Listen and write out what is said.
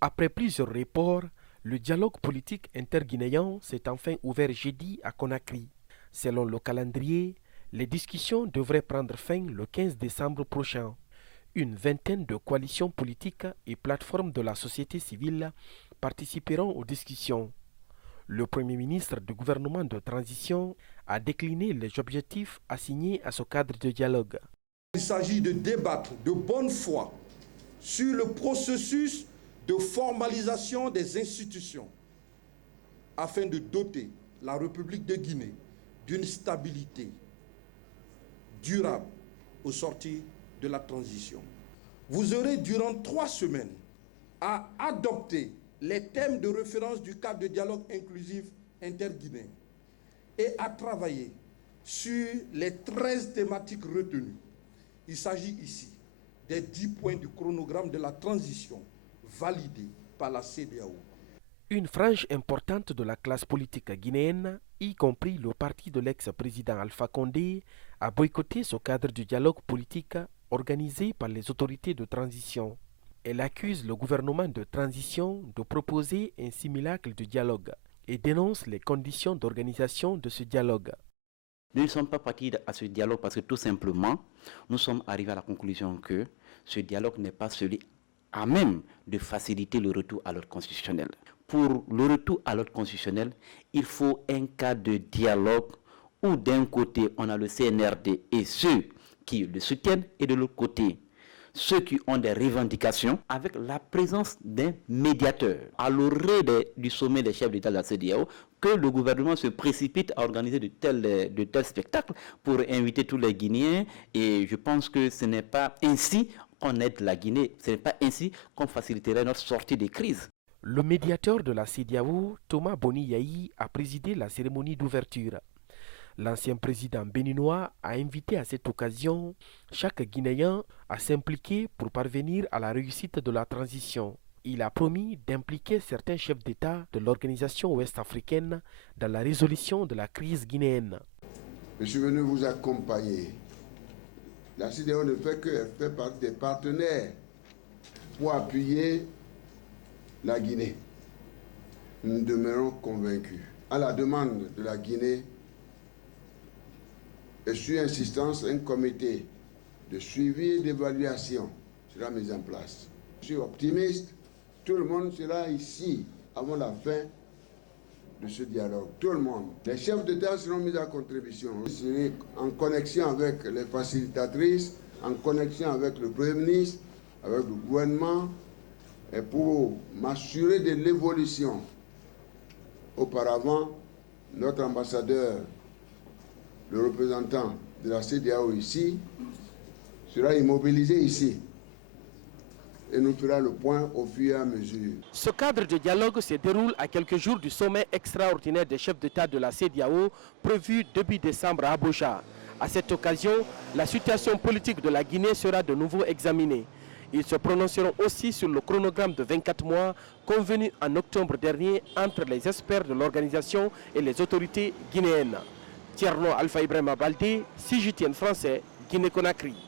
Après plusieurs reports, le dialogue politique interguinéen s'est enfin ouvert jeudi à Conakry. Selon le calendrier, les discussions devraient prendre fin le 15 décembre prochain. Une vingtaine de coalitions politiques et plateformes de la société civile participeront aux discussions. Le Premier ministre du gouvernement de transition a décliné les objectifs assignés à ce cadre de dialogue. Il s'agit de débattre de bonne foi sur le processus de formalisation des institutions afin de doter la République de Guinée d'une stabilité durable au sortir de la transition. Vous aurez durant 3 semaines à adopter les thèmes de référence du cadre de dialogue inclusif interguinéen et à travailler sur les 13 thématiques retenues. Il s'agit ici des 10 points du chronogramme de la transition validés par la CEDEAO. Une frange importante de la classe politique guinéenne, y compris le parti de l'ex-président Alpha Condé, a boycotté ce cadre de dialogue politique organisé par les autorités de transition. Elle accuse le gouvernement de transition de proposer un simulacre de dialogue et dénonce les conditions d'organisation de ce dialogue. Nous ne sommes pas partis à ce dialogue parce que tout simplement, nous sommes arrivés à la conclusion que ce dialogue n'est pas celui à même de faciliter le retour à l'ordre constitutionnel. Pour le retour à l'ordre constitutionnel, il faut un cadre de dialogue où d'un côté on a le CNRD et ceux qui le soutiennent et de l'autre côté ceux qui ont des revendications avec la présence d'un médiateur. À l'orée du sommet des chefs d'État de la CEDEAO, que le gouvernement se précipite à organiser de tels spectacles pour inviter tous les Guinéens, et je pense que ce n'est pas ainsi qu'on aide la Guinée, ce n'est pas ainsi qu'on faciliterait notre sortie de crise. Le médiateur de la CEDEAO, Thomas Boni Yayi, a présidé la cérémonie d'ouverture. L'ancien président béninois a invité à cette occasion chaque Guinéen à s'impliquer pour parvenir à la réussite de la transition. Il a promis d'impliquer certains chefs d'État de l'organisation ouest-africaine dans la résolution de la crise guinéenne. Je suis venu vous accompagner. La CEDEAO ne fait qu'elle fait partie des partenaires pour appuyer la Guinée. Nous demeurons convaincus. À la demande de la Guinée, et sur insistance, un comité de suivi et d'évaluation sera mis en place. Je suis optimiste, tout le monde sera ici avant la fin de ce dialogue. Tout le monde. Les chefs d'État seront mis à contribution. Je serai en connexion avec les facilitatrices, en connexion avec le Premier ministre, avec le gouvernement, et pour m'assurer de l'évolution. Auparavant, notre ambassadeur, le représentant de la CEDEAO ici, sera immobilisé ici et nous fera le point au fur et à mesure. Ce cadre de dialogue se déroule à quelques jours du sommet extraordinaire des chefs d'État de la CEDEAO prévu début décembre à Abuja. À cette occasion, la situation politique de la Guinée sera de nouveau examinée. Ils se prononceront aussi sur le chronogramme de 24 mois convenu en octobre dernier entre les experts de l'organisation et les autorités guinéennes. Thierno Alpha Ibrahima Baldé, CGTN français, Guinée-Conakry.